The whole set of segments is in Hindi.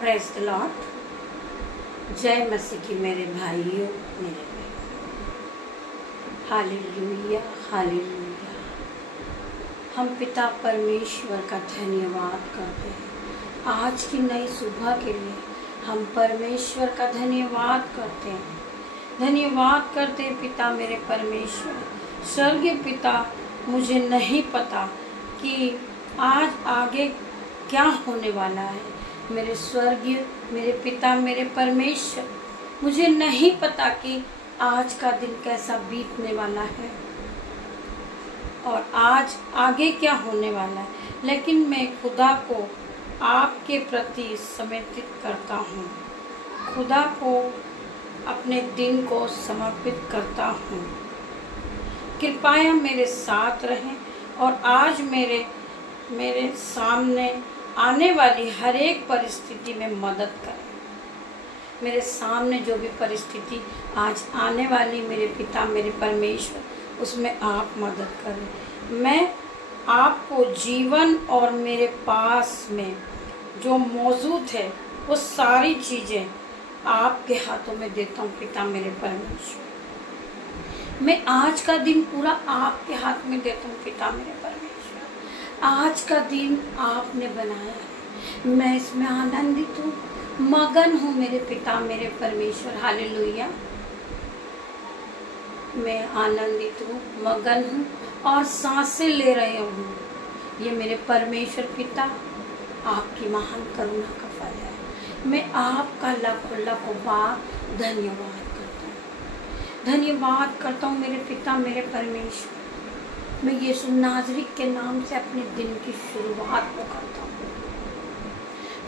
Praise the Lord. जय मसीह की मेरे भाइयों, मेरे बहनों। Hallelujah, hallelujah. हम पिता परमेश्वर का धन्यवाद करते हैं। आज की नई सुबह के लिए हम परमेश्वर का धन्यवाद करते हैं। धन्यवाद करते हैं पिता मेरे परमेश्वर। स्वर्गीय पिता, मुझे नहीं पता कि आज आगे क्या होने वाला है। मेरे स्वर्गीय, मेरे पिता, मेरे परमेश्वर, मुझे नहीं पता कि आज का दिन कैसा बीतने वाला है और आज आगे क्या होने वाला है, लेकिन मैं खुदा को आपके प्रति समर्पित करता हूँ। खुदा को अपने दिन को समर्पित करता हूँ। कृपया मेरे साथ रहें और आज मेरे सामने आने वाली हर एक परिस्थिति में मदद करें। मेरे सामने जो भी परिस्थिति आज आने वाली, मेरे पिता, मेरे परमेश्वर, उसमें आप मदद करें। मैं आपको जीवन और मेरे पास में जो मौजूद है वो सारी चीज़ें आपके हाथों में देता हूँ पिता मेरे परमेश्वर। मैं आज का दिन पूरा आपके हाथ में देता हूँ पिता मेरे परमेश्वर। आज का दिन आपने बनाया है, मैं इसमें आनंदित हूँ, मगन हूँ मेरे पिता मेरे परमेश्वर। हालेलुया। मैं आनंदित हूँ, मगन हूँ और सांसें ले रहे हूँ। ये मेरे परमेश्वर पिता आपकी महान करुणा का फल है। मैं आपका लाखों बार धन्यवाद करता हूँ। धन्यवाद करता हूँ मेरे पिता मेरे परमेश्वर। मैं यीशु नाज़री के नाम से अपने दिन की शुरुआत को करता हूँ।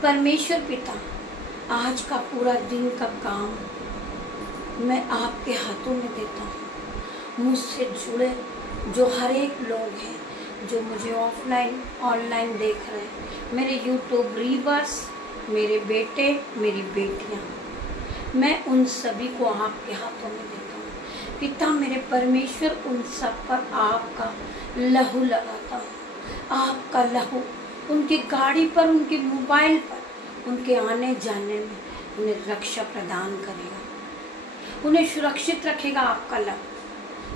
परमेश्वर पिता, आज का पूरा दिन का काम मैं आपके हाथों में देता हूँ। मुझसे जुड़े जो हर एक लोग हैं, जो मुझे ऑफलाइन ऑनलाइन देख रहे हैं, मेरे यूट्यूब व्यूअर्स, मेरे बेटे, मेरी बेटियाँ, मैं उन सभी को आपके हाथों में देता हूँ। पिता मेरे परमेश्वर, उन सब पर आपका लहू लगाता हूँ। आपका लहू उनकी गाड़ी पर, उनके मोबाइल पर, उनके आने जाने में उन्हें रक्षा प्रदान करेगा, उन्हें सुरक्षित रखेगा आपका लहू।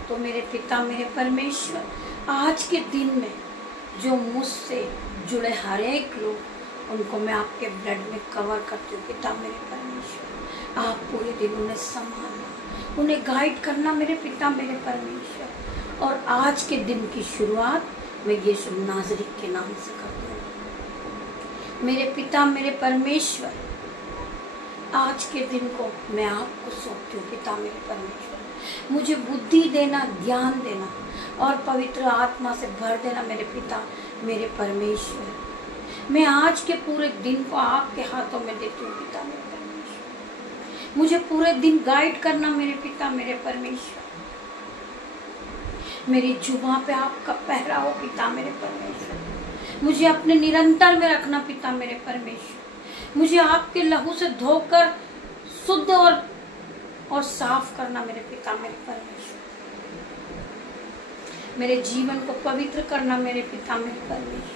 तो मेरे पिता मेरे परमेश्वर, आज के दिन में जो मुझसे जुड़े हर एक लोग, उनको मैं आपके ब्लड में कवर करती हूँ पिता मेरे परमेश्वर। आप पूरे दिन उन्हें संभालना, उन्हें गाइड करना मेरे पिता मेरे परमेश्वर। और आज के दिन की शुरुआत मैं यीशु नाज़री के नाम से करती हूँ। मेरे पिता मेरे परमेश्वर, आज के दिन को मैं आपको सौंपती हूँ पिता मेरे परमेश्वर। मुझे बुद्धि देना, ज्ञान देना और पवित्र आत्मा से भर देना मेरे पिता मेरे परमेश्वर। मैं आज के पूरे दिन को आपके हाथों में देती हूँ पिता मेरे परमेश्वर। मुझे पूरे दिन गाइड करना मेरे पिता मेरे परमेश्वर। मेरी जुबान पे आपका पहरा हो पिता मेरे परमेश्वर। मुझे अपने निरंतर में रखना पिता मेरे परमेश्वर। मुझे आपके लहू से धोकर शुद्ध और साफ करना मेरे पिता मेरे परमेश्वर। मेरे जीवन को पवित्र करना मेरे पिता मेरे परमेश्वर।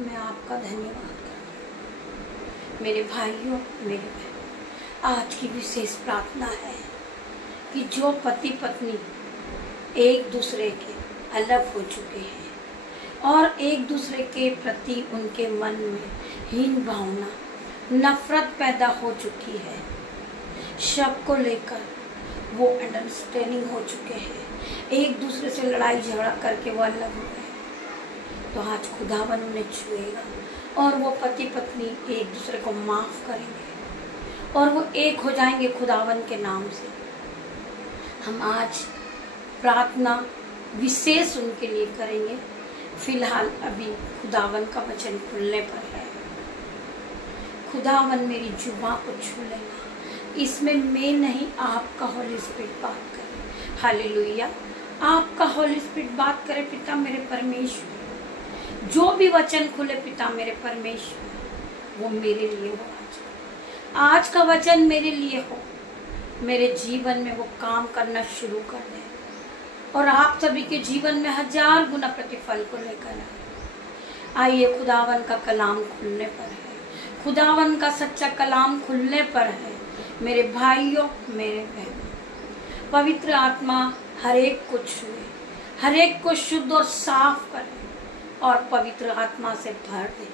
मैं आपका धन्यवाद करती हूँ। मेरे भाइयों, मेरे बहनों, आज की विशेष प्रार्थना है कि जो पति पत्नी एक दूसरे के अलग हो चुके हैं और एक दूसरे के प्रति उनके मन में हीन भावना, नफरत पैदा हो चुकी है, शक को लेकर वो अंडरस्टैंडिंग हो चुके हैं, एक दूसरे से लड़ाई झगड़ा करके वो अलग हो गए, तो आज खुदावन उन्हें छुएगा और वो पति पत्नी एक दूसरे को माफ करेंगे और वो एक हो जाएंगे खुदावन के नाम से। हम आज प्रार्थना विशेष उनके लिए करेंगे। फिलहाल अभी खुदावन का वचन खुलने पर है। खुदावन मेरी जुबान को छू लेना, इसमें मैं नहीं, आपका होली स्पिरिट बात करे। हालेलुया। आपका होली स्पिरिट बात करे पिता मेरे परमेश्वर। जो भी वचन खुले पिता मेरे परमेश्वर, वो मेरे लिए हो। आज का वचन मेरे लिए हो, मेरे जीवन में वो काम करना शुरू कर दे और आप सभी के जीवन में 1000 गुना प्रतिफल को लेकर आए। आइए खुदावन का कलाम खुलने पर है। खुदावन का सच्चा कलाम खुलने पर है। मेरे भाइयों, मेरे बहनों, पवित्र आत्मा हर एक को छुए, हर एक को शुद्ध और साफ करे और पवित्र आत्मा से भर दे।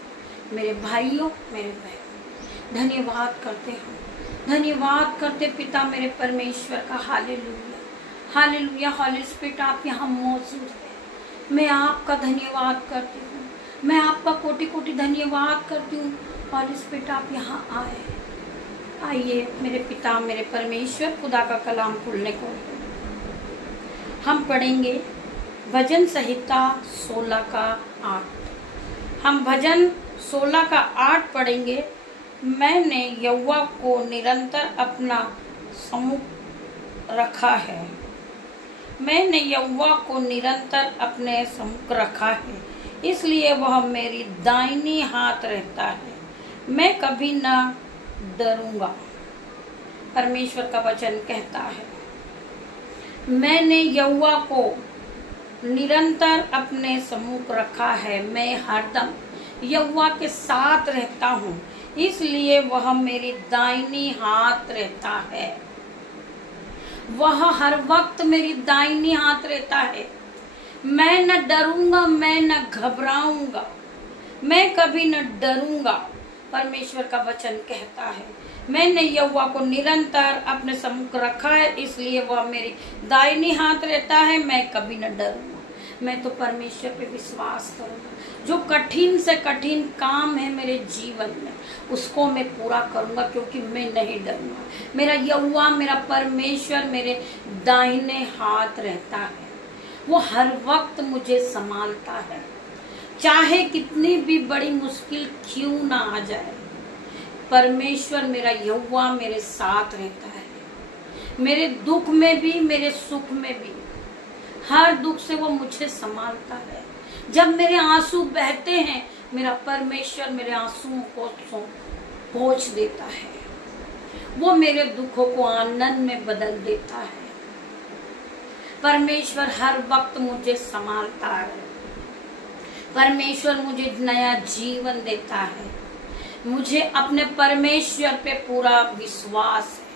मेरे भाइयों, मेरे बहनों, धन्यवाद करते हैं, धन्यवाद करते पिता मेरे परमेश्वर का। Hallelujah, hallelujah. हॉली स्पिरिट आप यहाँ मौजूद है। मैं आपका धन्यवाद करती हूँ, मैं आपका कोटि कोटि धन्यवाद करती हूँ। हॉली स्पिरिट आप यहाँ आए। आइए मेरे पिता मेरे परमेश्वर, खुदा का कलाम खुलने को हम पढ़ेंगे भजन संहिता 16 का 8। हम भजन 16 का 8 पढ़ेंगे। मैंने यहोवा को निरंतर अपना सम्मुख रखा है, मैंने यहोवा को निरंतर अपने सम्मुख रखा है, इसलिए वह मेरी दाहिनी हाथ रहता है, मैं कभी न डरूंगा। परमेश्वर का वचन कहता है, मैंने यहोवा को निरंतर अपने सम्मुख रखा है, मैं हरदम यहोवा के साथ रहता हूँ, इसलिए वह मेरी दाहिनी हाथ रहता है। वह हर वक्त मेरी दाहिनी हाथ रहता है। मैं न डरूंगा, मैं न घबराऊंगा, मैं कभी न डरूंगा। परमेश्वर का वचन कहता है, मैंने यहोवा को निरंतर अपने सम्मुख रखा है, इसलिए वह मेरी दाहिनी हाथ रहता है, मैं कभी न डरूंगा। मैं तो परमेश्वर पे विश्वास करूंगा। जो कठिन से कठिन काम है मेरे जीवन में, उसको मैं पूरा करूंगा, क्योंकि मैं नहीं डरूंगा। मेरा यहोवा, मेरा परमेश्वर मेरे दाहिने हाथ रहता है। वो हर वक्त मुझे संभालता है, चाहे कितनी भी बड़ी मुश्किल क्यों ना आ जाए। परमेश्वर मेरा यहोवा मेरे साथ रहता है, मेरे दुख में भी, मेरे सुख में भी। हर दुख से वो मुझे संभालता है। जब मेरे आंसू बहते हैं, मेरा परमेश्वर मेरे आंसुओं को पोंछ देता है। वो मेरे दुखों को आनंद में बदल देता है। परमेश्वर हर वक्त मुझे संभालता है। परमेश्वर मुझे नया जीवन देता है। मुझे अपने परमेश्वर पे पूरा विश्वास है।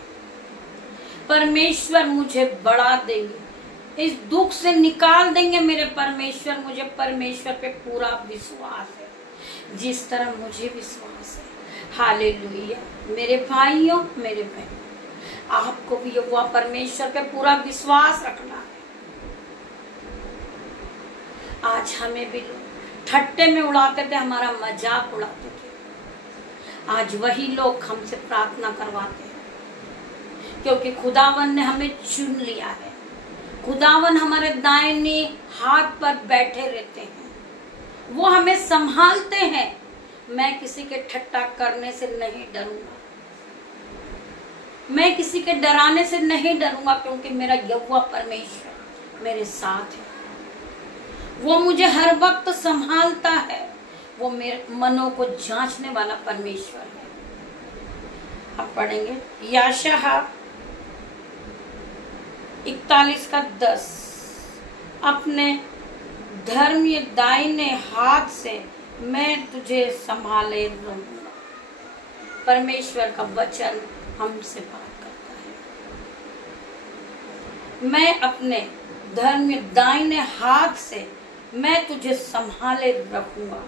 परमेश्वर मुझे बढ़ा देंगे, इस दुख से निकाल देंगे मेरे परमेश्वर। मुझे परमेश्वर पे पूरा विश्वास है, जिस तरह मुझे विश्वास है। हालेलुया। मेरे भाइयों, मेरे बहनों, आपको भी यहोवा परमेश्वर पे पूरा विश्वास रखना है। आज हमें भी लोग ठट्टे में उड़ाते थे, हमारा मजाक उड़ाते थे। आज वही लोग हमसे प्रार्थना करवाते हैं, क्योंकि खुदावन ने हमें चुन लिया है। खुदावन हमारे दाहिने हाथ पर बैठे रहते हैं, वो हमें संभालते हैं। मैं किसी के ठट्टा करने से नहीं डरूंगा, मैं किसी के डराने से नहीं डरूंगा, क्योंकि मेरा यहोवा परमेश्वर मेरे साथ है। वो मुझे हर वक्त संभालता है। वो मेरे मनों को जांचने वाला परमेश्वर है। अब पढ़ेंगे यशायाह 41:10। अपने धर्मी दाहिने हाथ से मैं तुझे संभाले रहूंगा। परमेश्वर का वचन हमसे बात करता है। मैं अपने धर्मी दाहिने हाथ से मैं तुझे संभाले रखूंगा।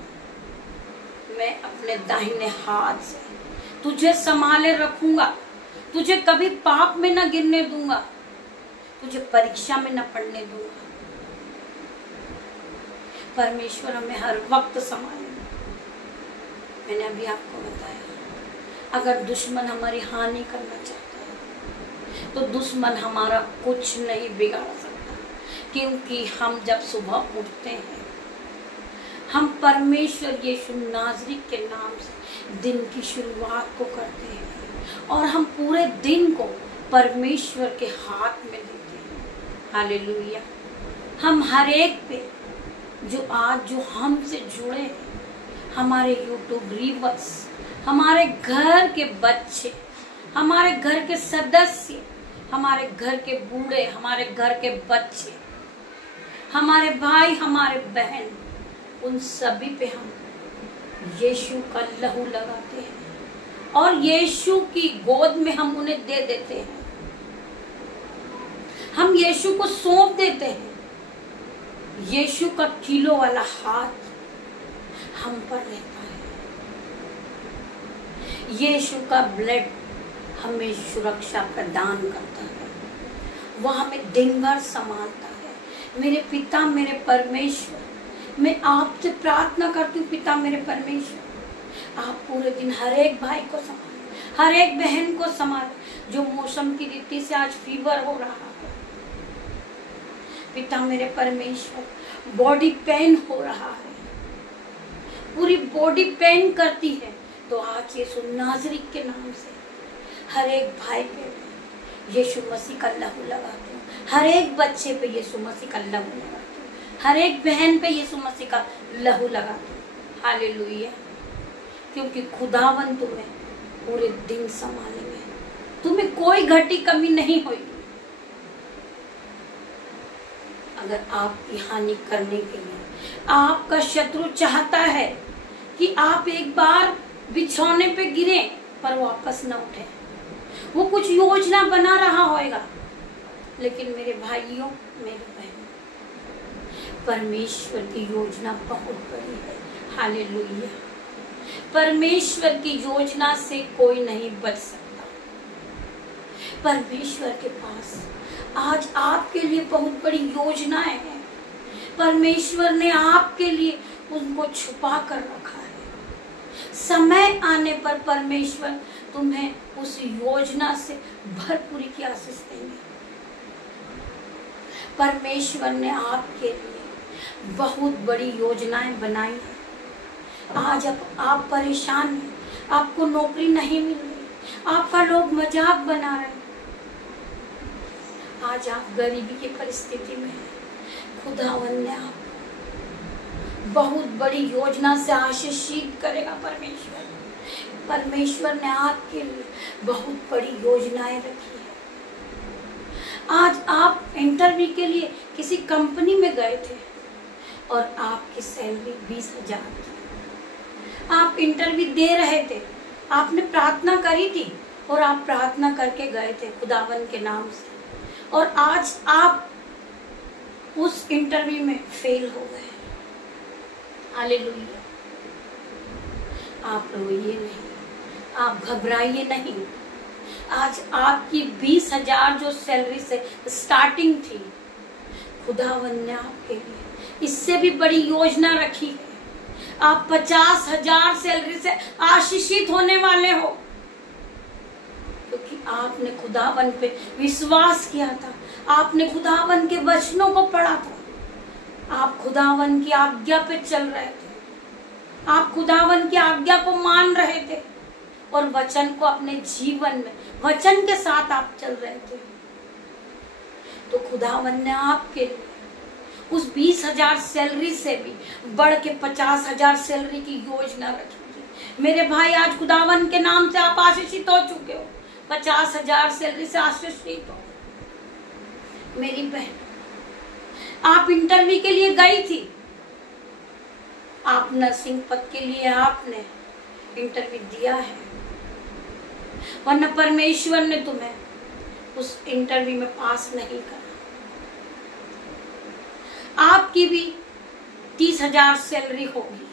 मैं अपने दाहिने हाथ से तुझे संभाले रखूंगा। तुझे कभी पाप में न गिरने दूंगा, तुझे परीक्षा में न पड़ने दूंगा। परमेश्वर हमें हर वक्त संभालेगा। मैंने अभी आपको बताया, अगर दुश्मन हमारी हानि करना चाहता है तो दुश्मन हमारा कुछ नहीं बिगाड़ सकता, क्योंकि हम जब सुबह उठते हैं, हम परमेश्वर यीशु नाज़री के नाम से दिन की शुरुआत को करते हैं और हम पूरे दिन को परमेश्वर के हाथ में देते हैं। हालेलुया। हम हर एक पे जो हमसे जुड़े हैं, हमारे यूट्यूब व्यूअर्स, हमारे घर के बच्चे, हमारे घर के सदस्य, हमारे घर के बूढ़े, हमारे घर के बच्चे, हमारे भाई, हमारे बहन, उन सभी पे हम यीशु का लहू लगाते हैं। और यीशु की गोद में हम उन्हें दे देते हैं, हम यीशु को सौंप देते हैं। यीशु का किलो वाला हाथ हम पर रहता है। यीशु का ब्लड हमें सुरक्षा प्रदान करता है, वह हमें दिन भर संभालता है। मेरे पिता मेरे परमेश्वर, मैं आपसे प्रार्थना करती हूँ पिता मेरे परमेश्वर, आप पूरे दिन हर एक भाई को संभालें, हर एक बहन को संभालें जो मौसम की रीति से आज फीवर हो रहा है। पिता मेरे परमेश्वर, बॉडी पेन हो रहा है, पूरी बॉडी पेन करती है, तो आज यीशु नाज़री के नाम से हर एक भाई पे यीशु मसीह का लहू लगाते हूँ, हर एक बच्चे पे यीशु मसीह का लहू लगाते हूँ, हर एक बहन पे यीशु मसीह का लहू लगाते हूँ। हालेलुया। क्योंकि खुदावन तुम्हें पूरे दिन संभालेंगे, तुम्हें कोई घटी कमी नहीं होगी। अगर आपकी हानि करने के लिए आपका शत्रु चाहता है कि आप एक बार बिछौने पे गिरे पर वापस न उठे, वो कुछ योजना बना रहा होगा, लेकिन मेरे भाइयों मेरे बहनों, परमेश्वर की योजना बहुत बड़ी है। हालेलुया। परमेश्वर की योजना से कोई नहीं बच सकता। परमेश्वर के पास आज आपके लिए बहुत बड़ी योजनाएं हैं। परमेश्वर ने आपके लिए उनको छुपा कर रखा है। समय आने पर परमेश्वर तुम्हें उस योजना से भरपूरी की आशीष देंगे। परमेश्वर ने आपके लिए बहुत बड़ी योजनाएं बनाई हैं। आज आप परेशान हैं, आपको नौकरी नहीं मिल रही, आपका लोग मजाक बना रहे हैं, आज आप गरीबी की परिस्थिति में हैं। खुदावन ने आपको बहुत बड़ी योजना से आशीषित करेगा। परमेश्वर ने आपके लिए बहुत बड़ी योजनाएं रखी है। आज आप इंटरव्यू के लिए किसी कंपनी में गए थे और आपकी सैलरी 20,000 थी। आप इंटरव्यू दे रहे थे, आपने प्रार्थना करी थी और आप प्रार्थना करके गए थे खुदावन के नाम से, और आज आप उस इंटरव्यू में फेल हो गए। हालेलुया। आप रोइए नहीं, आप घबराइए नहीं। आज आपकी 20,000 जो सैलरी से स्टार्टिंग थी, खुदावन ने आपके लिए इससे भी बड़ी योजना रखी है। आप 50,000 सैलरी से आशीषित होने वाले हो, क्योंकि आपने खुदावन पे विश्वास किया था, आपने खुदावन के वचनों को पढ़ा था, आप खुदावन की आज्ञा पे चल रहे थे, आप खुदावन की आज्ञा को मान रहे थे और वचन को अपने जीवन में वचन के साथ आप चल रहे थे। तो खुदावन ने आपके लिए उस 20,000 सैलरी से भी बढ़ के 50,000 सैलरी की योजना रखी थी। मेरे भाई, आज खुदावन के नाम से आप आशीषित हो चुके हो, 50,000 सैलरी से आशीषित हो। मेरी बहन, आप इंटरव्यू के लिए गई थी, आप नर्सिंग पद के लिए आपने इंटरव्यू दिया है, वरना परमेश्वर ने तुम्हें उस इंटरव्यू में पास नहीं करा। आपकी भी 30,000 सैलरी होगी,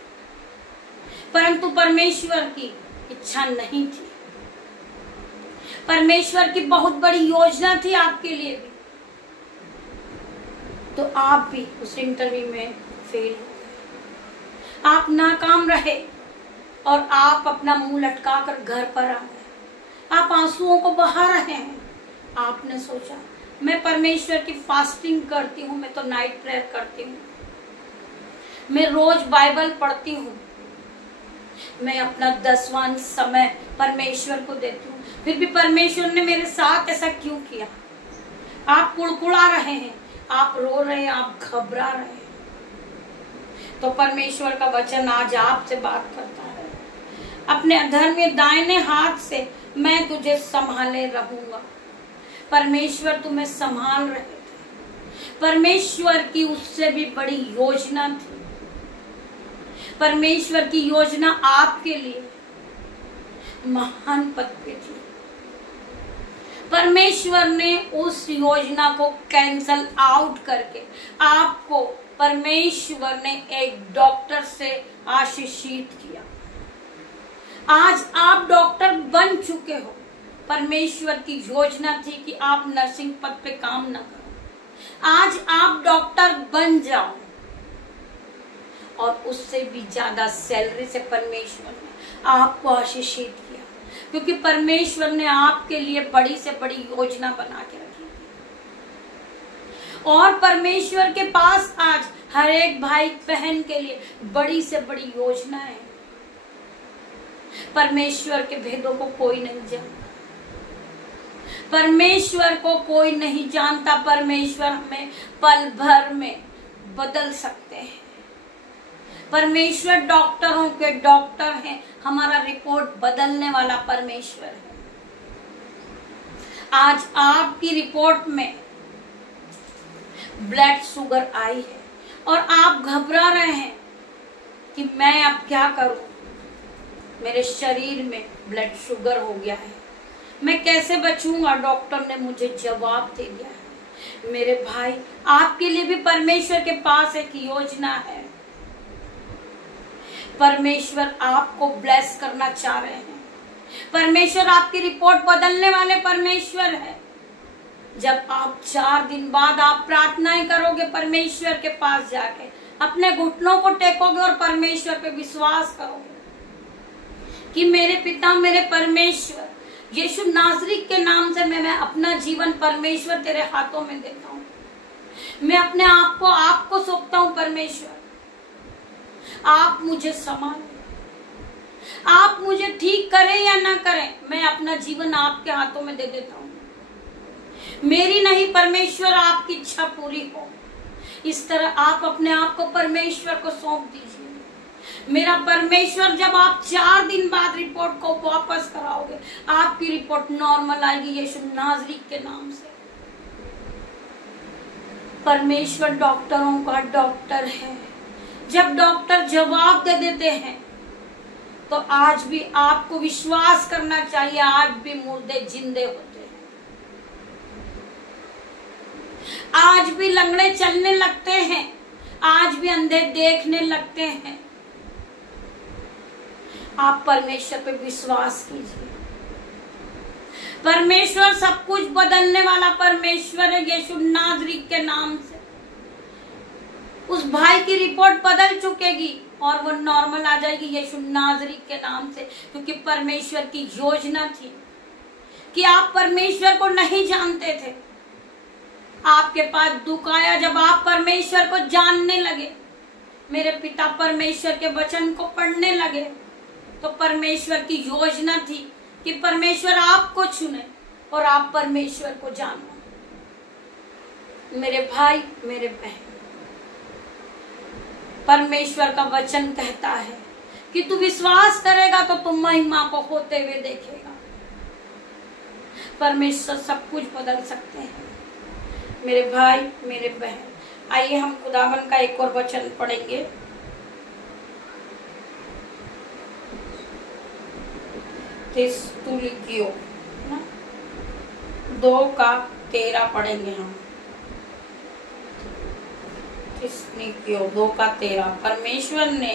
परंतु परमेश्वर की इच्छा नहीं थी। परमेश्वर की बहुत बड़ी योजना थी आपके लिए भी, तो आप भी उस इंटरव्यू में फेल हो गए। आप नाकाम रहे और आप अपना मुंह लटका कर घर पर आ गए। आप आंसुओं को बहा रहे हैं। आपने सोचा मैं परमेश्वर की फास्टिंग करती हूँ, मैं तो नाइट प्रेयर करती हूँ, मैं रोज बाइबल पढ़ती हूँ, मैं अपना 10वां समय परमेश्वर को देती हूँ, फिर भी परमेश्वर ने मेरे साथ ऐसा क्यों किया। आप कुड़कुड़ा रहे हैं, आप रो रहे हैं, आप घबरा रहे हैं। तो परमेश्वर का वचन आज आपसे बात करता है, अपने अधर्मी दाहिने हाथ से मैं तुझे संभाले रहूंगा। परमेश्वर तुम्हें संभाल रहे थे। परमेश्वर की उससे भी बड़ी योजना थी। परमेश्वर की योजना आपके लिए, महान पद पे थी। परमेश्वर ने उस योजना को कैंसल आउट करके आपको परमेश्वर ने एक डॉक्टर से आशीषित किया। आज आप डॉक्टर बन चुके हो। परमेश्वर की योजना थी कि आप नर्सिंग पद पे काम न करो, आज आप डॉक्टर बन जाओ और उससे भी ज्यादा सैलरी से परमेश्वर ने आपको आशीषित किया, क्योंकि परमेश्वर ने आपके लिए बड़ी से बड़ी योजना बना के रखी थी। और परमेश्वर के पास आज हर एक भाई बहन के लिए बड़ी से बड़ी योजना है। परमेश्वर के भेदों को कोई नहीं जानता, परमेश्वर को कोई नहीं जानता। परमेश्वर हमें पल भर में बदल सकते हैं। परमेश्वर डॉक्टरों के डॉक्टर हैं, हमारा रिपोर्ट बदलने वाला परमेश्वर है। आज आपकी रिपोर्ट में ब्लड शुगर आई है और आप घबरा रहे हैं कि मैं अब क्या करूं, मेरे शरीर में ब्लड शुगर हो गया है, मैं कैसे बचूंगा। डॉक्टर ने मुझे जवाब दे दिया है। मेरे भाई, आपके लिए भी परमेश्वर के पास एक योजना है। परमेश्वर आपको ब्लेस करना चाह रहे हैं। परमेश्वर आपकी रिपोर्ट बदलने वाले परमेश्वर है। जब आप 4 दिन बाद आप प्रार्थनाएं करोगे, परमेश्वर के पास जाके अपने घुटनों को टेकोगे और परमेश्वर पे विश्वास करोगे कि मेरे पिता, मेरे परमेश्वर, यीशु नासरी के नाम से मैं अपना जीवन परमेश्वर तेरे हाथों में देता हूँ। मैं अपने आप को आपको सौंपता हूँ। परमेश्वर, आप मुझे संभालें, आप मुझे ठीक करें या ना करें, मैं अपना जीवन आपके हाथों में दे देता हूँ। मेरी नहीं, परमेश्वर आपकी इच्छा पूरी हो। इस तरह आप अपने आप को परमेश्वर को सौंप दीजिए। मेरा परमेश्वर, जब आप 4 दिन बाद रिपोर्ट को वापस कराओगे, आपकी रिपोर्ट नॉर्मल आएगी यीशु नासरी के नाम से। परमेश्वर डॉक्टरों का डॉक्टर है। जब डॉक्टर जवाब दे देते हैं तो आज भी आपको विश्वास करना चाहिए, आज भी मुर्दे जिंदे होते हैं, आज भी लंगड़े चलने लगते हैं, आज भी अंधे देखने लगते हैं। आप परमेश्वर पे विश्वास कीजिए। परमेश्वर सब कुछ बदलने वाला परमेश्वर है। यीशु नासरी के नाम से उस भाई की रिपोर्ट बदल चुकेगी और वो नॉर्मल आ जाएगी यीशु नासरी के नाम से, क्योंकि परमेश्वर की योजना थी कि आप परमेश्वर को नहीं जानते थे। आपके पास दुख आया जब आप परमेश्वर को जानने लगे। मेरे पिता परमेश्वर के वचन को पढ़ने लगे तो परमेश्वर की योजना थी कि परमेश्वर आपको चुने और आप परमेश्वर को जानो। मेरे भाई, मेरे बहन, परमेश्वर का वचन कहता है कि तू विश्वास करेगा तो तू महिमा को होते हुए देखेगा। परमेश्वर सब कुछ बदल सकते हैं। मेरे भाई, मेरे बहन, आइए हम खुदावन का एक और वचन पढ़ेंगे। थिस्सलुनीकियों 2:13 पढ़ेंगे हम। थिस्सलुनीकियों 2:13। परमेश्वर ने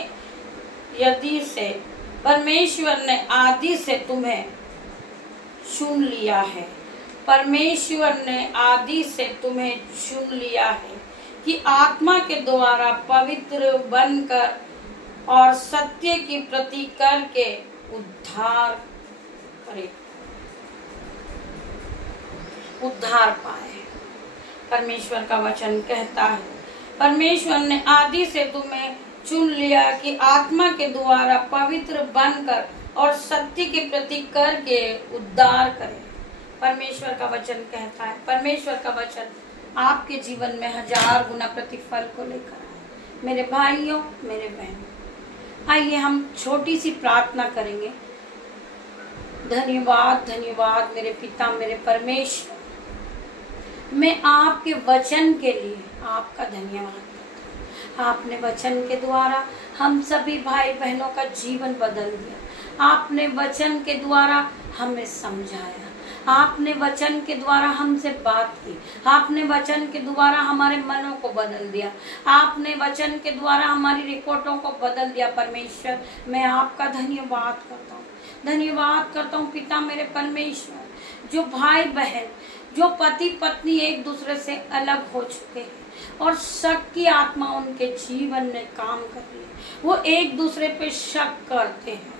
आदि से तुम्हें चुन लिया है। परमेश्वर ने आदि से तुम्हें चुन लिया है कि आत्मा के द्वारा पवित्र बनकर और सत्य की प्रति करके उद्धार पाए। परमेश्वर का वचन कहता है, परमेश्वर ने आदि से तुम्हें चुन लिया कि आत्मा के द्वारा पवित्र बनकर और सत्य के प्रति करके उद्धार करे। परमेश्वर का वचन कहता है, परमेश्वर का वचन आपके जीवन में 1000 गुना प्रतिफल को लेकर आए। मेरे भाइयों, मेरे बहनों, आइए हम छोटी सी प्रार्थना करेंगे। धन्यवाद, धन्यवाद मेरे पिता, मेरे परमेश्वर, मैं आपके वचन के लिए आपका धन्यवाद करता हूँ। आपने वचन के द्वारा हम सभी भाई बहनों का जीवन बदल दिया। आपने वचन के द्वारा हमें समझाया, आपने वचन के द्वारा हमसे बात की, आपने वचन के द्वारा हमारे मनों को बदल दिया, आपने वचन के द्वारा हमारी रिपोर्टों को बदल दिया। परमेश्वर, मैं आपका धन्यवाद करता हूँ, धन्यवाद करता हूँ पिता मेरे परमेश्वर। जो भाई बहन, जो पति पत्नी एक दूसरे से अलग हो चुके हैं और शक की आत्मा उनके जीवन में काम कर रही है, वो एक दूसरे पे शक करते हैं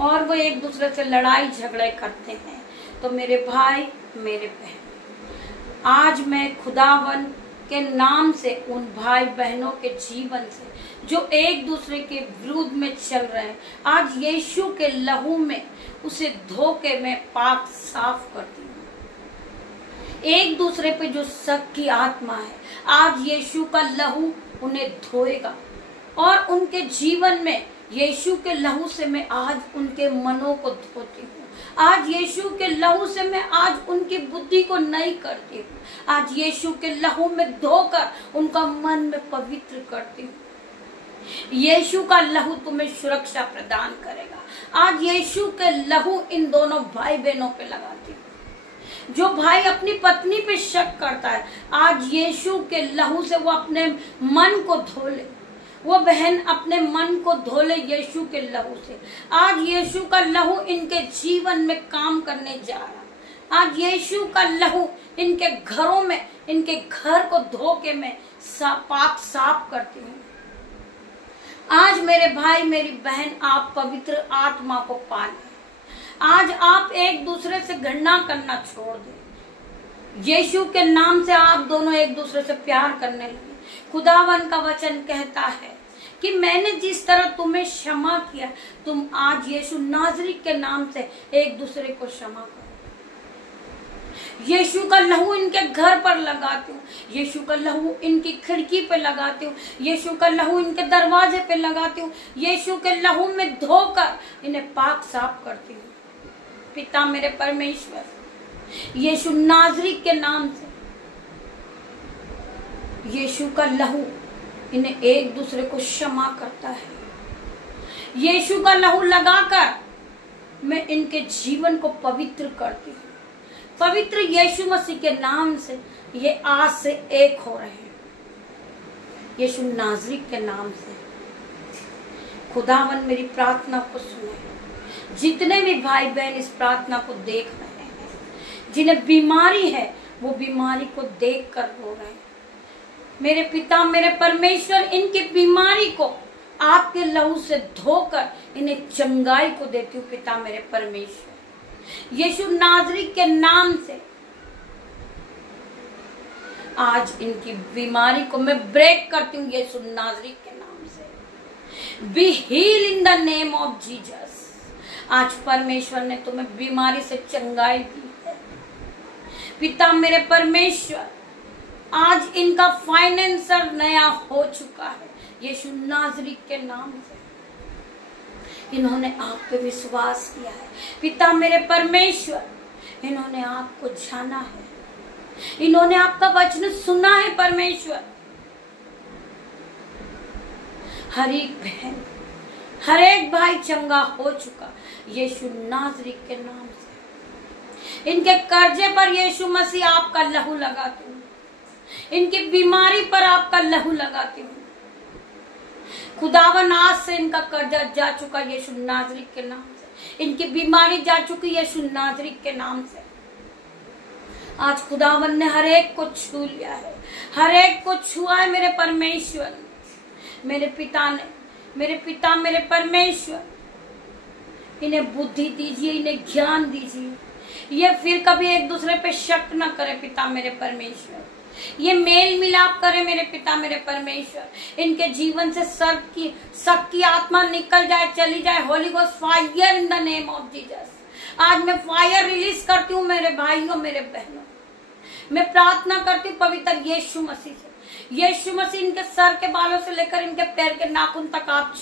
और वो एक दूसरे से लड़ाई झगड़े करते हैं, तो मेरे भाई मेरे बहन, आज मैं खुदावन के नाम से उन भाई बहनों के जीवन से जो एक दूसरे के विरुद्ध में चल रहे हैं, आज यीशु के लहू में उसे धोके मैं पाक साफ करती हूँ। एक दूसरे पे जो शक की आत्मा है, आज यीशु का लहू उन्हें धोएगा और उनके जीवन में यीशु के लहू से मैं आज उनके मनों को धोती हूँ। आज यीशु के लहू से मैं आज उनकी बुद्धि को नई करती हूँ। आज यीशु के लहू में धोकर उनका मन में पवित्र करती हूँ। यीशु का लहू तुम्हें सुरक्षा प्रदान करेगा। आज यीशु के लहू इन दोनों भाई बहनों पे लगाती हूँ। जो भाई अपनी पत्नी पे शक करता है, आज यीशु के लहू से वो अपने मन को धो ले, वो बहन अपने मन को धो ले यीशु के लहू से। आज यीशु का लहू इनके जीवन में काम करने जा रहा। आज यीशु का लहू इनके घरों में, इनके घर को धो के मैं पाक साफ करती हूँ। आज मेरे भाई मेरी बहन, आप पवित्र आत्मा को पालें। आज आप एक दूसरे से घृणा करना छोड़ दें। यीशु के नाम से आप दोनों एक दूसरे से प्यार करने लगे। खुदावन का वचन कहता है कि मैंने जिस तरह तुम्हें क्षमा किया, तुम आज यीशु नाज़री के नाम से एक दूसरे को क्षमा करो। यीशु का लहू इनके घर पर लगाती हूँ, यीशु का लहू इनकी खिड़की पे लगाती हूँ, यीशु का लहू इनके दरवाजे पे लगाती हूँ, यीशु के लहू में धोकर इन्हें पाक साफ करती हूँ। पिता मेरे परमेश्वर, यीशु नाज़री के नाम से यीशु का लहू इन्हें एक दूसरे को क्षमा करता है। यीशु का लहू लगाकर मैं इनके जीवन को पवित्र करती हूँ। पवित्र यीशु मसीह के नाम से ये आज से एक हो रहे हैं। यीशु नाज़री के नाम से खुदावन मेरी प्रार्थना को सुने। जितने भी भाई बहन इस प्रार्थना को देख रहे हैं, जिन्हें बीमारी है, वो बीमारी को देखकर रो रहे हैं, मेरे पिता मेरे परमेश्वर, इनकी बीमारी को आपके लहू से धोकर इन्हें चंगाई को देती हूँ। पिता मेरे परमेश्वर, यीशु नाज़री के नाम से आज इनकी बीमारी को मैं ब्रेक करती हूँ। यीशु नाज़री के नाम से be heal in the name of Jesus. आज परमेश्वर ने तुम्हें बीमारी से चंगाई दी है। पिता मेरे परमेश्वर, आज इनका फाइनेंसर नया हो चुका है यीशु नाज़री के नाम से। इन्होंने आप पे विश्वास किया है। पिता मेरे परमेश्वर, इन्होंने आपको जाना है, इन्होंने आपका वचन सुना है। परमेश्वर, हर एक बहन, हर एक भाई चंगा हो चुका यीशु नाज़री के नाम से। इनके कर्जे पर यीशु मसीह आपका लहू लगाती हूँ, इनकी बीमारी पर आपका लहू लगाती हूँ। खुदावन, आज से इनका कर्जा जा चुका यीशु नाज़री के नाम से। इनकी बीमारी जा चुकी यीशु नाज़री के नाम से। आज खुदावन ने हर एक को छू लिया है, हर एक को छुआ है। मेरे परमेश्वर, मेरे पिता ने, मेरे पिता मेरे परमेश्वर, इन्हें बुद्धि दीजिए, इन्हें ज्ञान दीजिए, ये फिर कभी एक दूसरे पे शक न करे। पिता मेरे परमेश्वर, ये मेल मिलाप करे। मेरे पिता मेरे परमेश्वर, इनके जीवन से शक की आत्मा निकल जाए, चली जाए। Holi ghost fire in the name of Jesus. आज मैं फायर रिलीज करती हूँ मेरे भाइयों मेरे बहनों। मैं प्रार्थना करती हूँ पवित्र यीशु मसीह से। यीशु मसीह इनके सर के बालों से लेकर इनके पैर के नाखून तक आप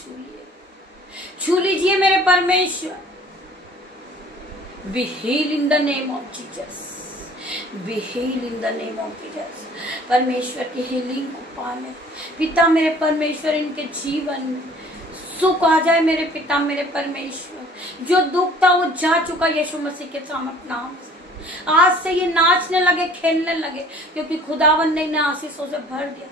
छू लीजिए मेरे परमेश्वर। Be heal in the name of Jesus. Be heal in the name of Jesus. परमेश्वर की हीलिंग को पाले पिता मेरे परमेश्वर, इनके जीवन में सुख आ जाए मेरे पिता मेरे परमेश्वर। जो दुख था वो जा चुका यीशु मसीह के सामर्थ नाम से। आज से ये नाचने लगे, खेलने लगे, क्योंकि खुदावन ने इन्हें आशीषों से भर दिया।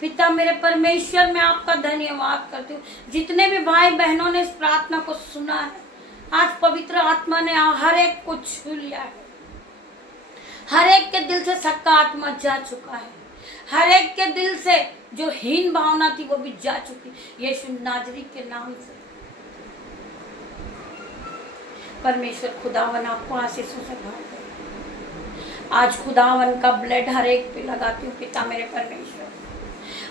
पिता मेरे परमेश्वर, मैं आपका धन्यवाद करती हूँ। जितने भी भाई बहनों ने इस प्रार्थना को सुना है, आज पवित्र आत्मा ने हर एक को छू लिया है। हर एक के दिल से सक्का आत्मा जा चुका है। हर एक के दिल से जो हीन भावना थी वो भी जा चुकी यीशु नाजरी के नाम से। परमेश्वर खुदावन आपको आशीषों से भर दे। आज खुदावन का ब्लड हर एक पे लगाती हूँ पिता मेरे परमेश्वर।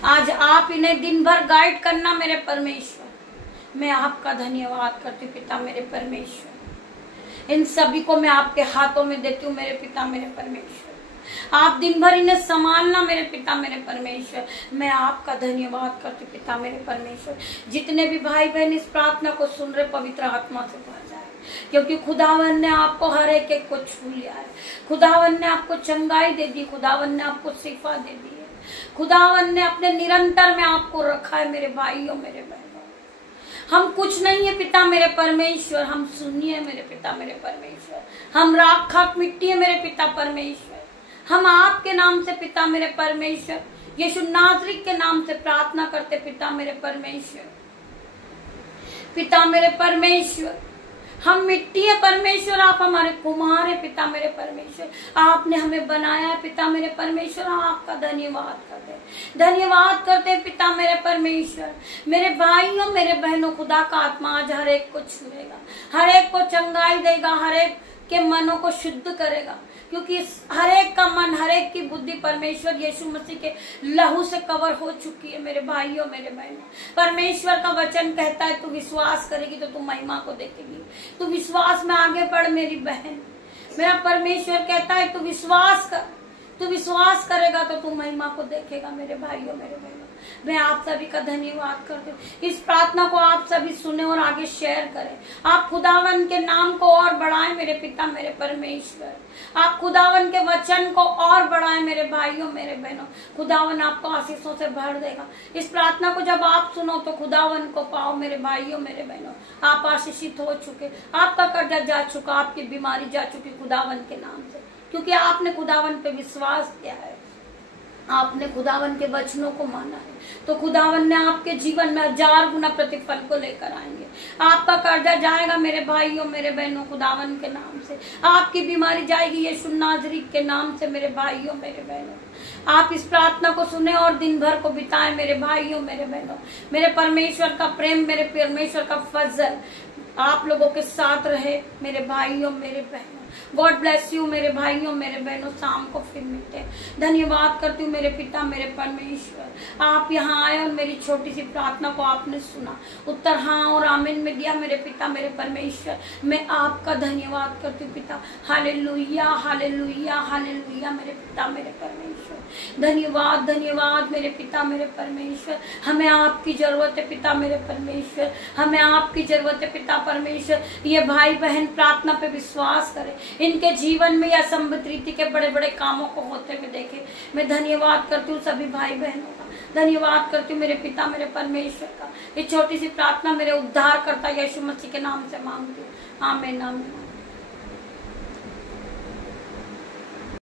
आज आप इन्हें दिन भर गाइड करना मेरे परमेश्वर। मैं आपका धन्यवाद करती हूँ पिता मेरे परमेश्वर। इन सभी को मैं आपके हाथों में देती हूँ मेरे पिता मेरे परमेश्वर। आप दिन भर इन्हें संभालना मेरे पिता मेरे परमेश्वर। मैं आपका धन्यवाद करती हूँ पिता मेरे परमेश्वर। जितने भी भाई बहन इस प्रार्थना को सुन रहे, पवित्र आत्मा से भर जाए, क्योंकि खुदावन ने आपको हर एक को छू लिया है। खुदावन ने आपको चंगाई दे दी, खुदावन ने आपको शिफा दे दी है। खुदावन ने अपने निरंतर में आपको रखा है मेरे भाइयों मेरे बहनों। हम कुछ नहीं है पिता मेरे परमेश्वर, हम सुनिए मेरे पिता मेरे परमेश्वर। हम राख खाक मिट्टी है मेरे पिता परमेश्वर। हम आपके नाम से पिता मेरे परमेश्वर, यीशु नासरी के नाम से प्रार्थना करते पिता मेरे परमेश्वर। पिता मेरे परमेश्वर, हम मिट्टी है परमेश्वर, आप हमारे कुमार है पिता मेरे परमेश्वर। आपने हमें बनाया है पिता मेरे परमेश्वर। हम आपका धन्यवाद करते पिता मेरे परमेश्वर। मेरे भाइयों मेरे बहनों, खुदा का आत्मा आज हर एक को छुएगा, हर एक को चंगाई देगा, हर एक के मनों को शुद्ध करेगा, क्योंकि हर एक का मन, हर एक की बुद्धि परमेश्वर यीशु मसीह के लहू से कवर हो चुकी है मेरे भाइयों मेरे बहनों। परमेश्वर का वचन कहता है, तू विश्वास करेगी तो तू महिमा को देखेगी। तू विश्वास में आगे बढ़ मेरी बहन। मेरा परमेश्वर कहता है तू विश्वास कर, तू विश्वास करेगा तो तू महिमा को देखेगा मेरे भाइयों मेरे बहनों। मैं आप सभी का धन्यवाद करती हूँ। इस प्रार्थना को आप सभी सुने और आगे शेयर करें। आप खुदावन के नाम को और बढ़ाएं मेरे पिता मेरे परमेश्वर। आप खुदावन के वचन को और बढ़ाएं मेरे भाइयों मेरे बहनों। खुदावन आपको आशीषों से भर देगा। इस प्रार्थना को जब आप सुनो तो खुदावन को पाओ मेरे भाइयों मेरे बहनों। आप आशीषित हो चुके, आपका कर्जा जा चुका, आपकी बीमारी जा चुकी खुदावन के नाम से, क्योंकि आपने खुदावन पे विश्वास किया है, आपने खुदावन के वचनों को माना है। तो खुदावन ने आपके जीवन में 1000 गुना प्रतिफल को लेकर आएंगे। आपका कर्जा जाएगा मेरे भाइयों मेरे बहनों खुदावन के नाम से। आपकी बीमारी जाएगी यीशु नासरी के नाम से मेरे भाइयों मेरे बहनों। आप इस प्रार्थना को सुने और दिन भर को बिताएं मेरे भाइयों मेरे बहनों। मेरे परमेश्वर का प्रेम, मेरे परमेश्वर का फजल आप लोगों के साथ रहे मेरे भाइयों मेरे बहनों। गॉड ब्लेस यू मेरे भाइयों मेरे बहनों। शाम को फिर मिलते हैं। धन्यवाद करती हूँ मेरे पिता मेरे परमेश्वर। आप यहाँ आए और मेरी छोटी सी प्रार्थना को आपने सुना, उत्तर हाँ और आमीन में दिया मेरे पिता मेरे परमेश्वर। मैं आपका धन्यवाद करती हूँ पिता। हालेलुया हालेलुया हालेलुया मेरे पिता मेरे परमेश्वर। धन्यवाद धन्यवाद मेरे पिता मेरे परमेश्वर। हमें आपकी जरूरत है पिता मेरे परमेश्वर, हमें आपकी जरूरत है पिता परमेश्वर। ये भाई बहन प्रार्थना पे विश्वास करें, इनके जीवन में या संबंध रीति के बड़े बड़े कामों को होते हुए देखे। मैं धन्यवाद करती हूँ सभी भाई बहनों का, धन्यवाद करती हूँ मेरे पिता मेरे परमेश्वर का। ये छोटी सी प्रार्थना मेरे उद्धार करता यीशु मसीह के नाम से मांगती हूँ। आमीन आमीन।